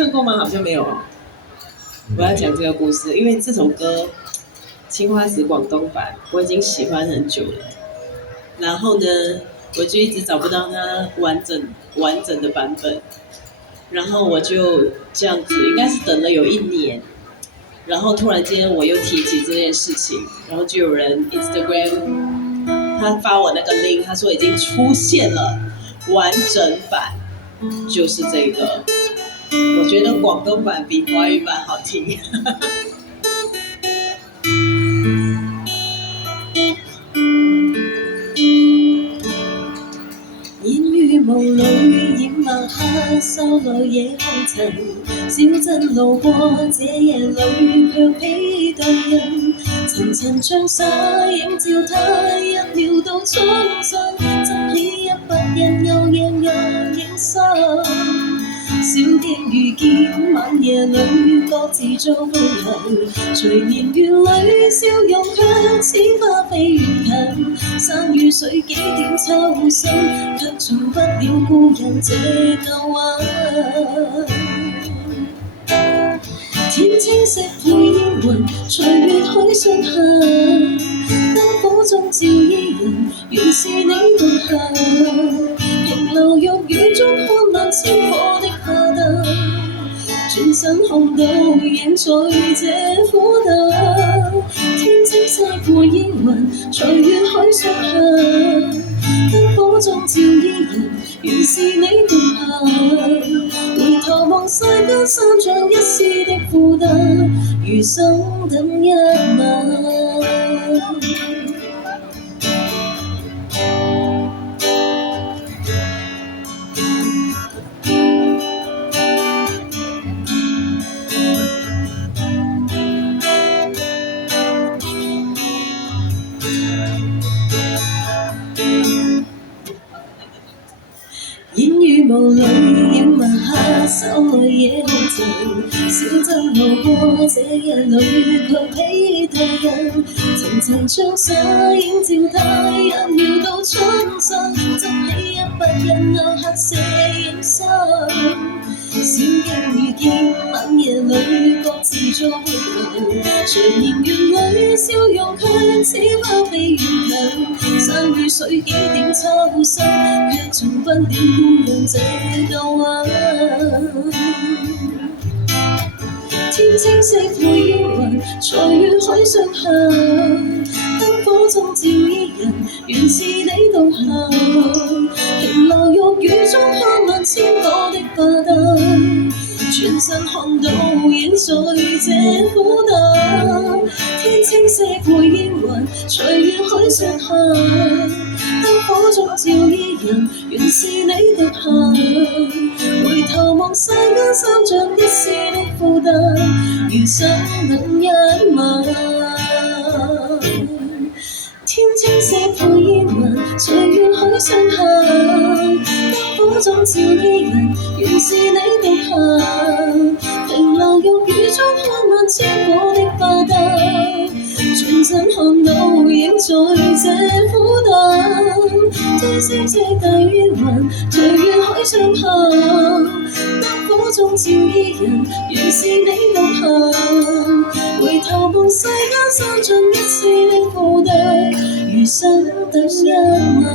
唱过吗？好像没有哦。我要讲这个故事，因为这首歌《青花瓷》广东版我已经喜欢很久了，然后呢，我就一直找不到它完整的版本，然后我就这样子，应该是等了有1年，然后突然间我又提起这件事情，然后就有人 Instagram 他发我那个 link， 他说已经出现了完整版，就是这个。我觉得广东版比华语版好听。烟雨霧裏掩埋下秀來夜空塵，小鎮路過這夜裏卻比對人，層層像灑映照他一秒到衝信，執起100人又贏人影相。小徑遇見晚夜裏各自做伴行，隨年月裏笑容卻似花飛越近，山與水幾點抽身，卻做不了故人這舊運。天青色配煙雲，隨月許上行，燈火中照伊人，原是你獨行。平流玉雨中看萬千火的花燈，轉身看到影在這苦等。天青色配煙雲，隨月許上行，燈火中照伊人，原是你獨行。回頭望世間三像一絲的負擔，餘生等一晚。煙雨霧裏掩埋下手裏夜空塵，小鎮路過這夜裏卻比對人，層層像灑映照他一秒到春生，執起100人又黑射影相。小徑遇見晚夜裏各自做伴行，隨年月裏笑容卻似花飛越近，山與水幾點抽身，卻做不了故人這舊運。天青色配煙雲，隨月許上行，燈火中照伊人，原是你獨行。平流玉雨中看萬千朵的花燈，轉身看到影在這苦等。天青色配煙雲，隨月許上行，燈火中照伊人，原是你獨行。回頭望世間三像一絲的負擔，餘生等一晚。天青色配煙雲，隨月許上行，燈火中照伊人，原是你獨行。平流玉雨中看萬千朵的花燈，轉身看到影在這苦等。天青色大煙雲，隨月許上行，燈火中照伊人，原是你獨行。回頭望世間三像一絲的負擔，餘生等一晚。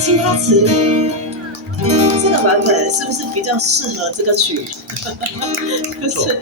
青花瓷这个版本是不是比较适合这个曲？就是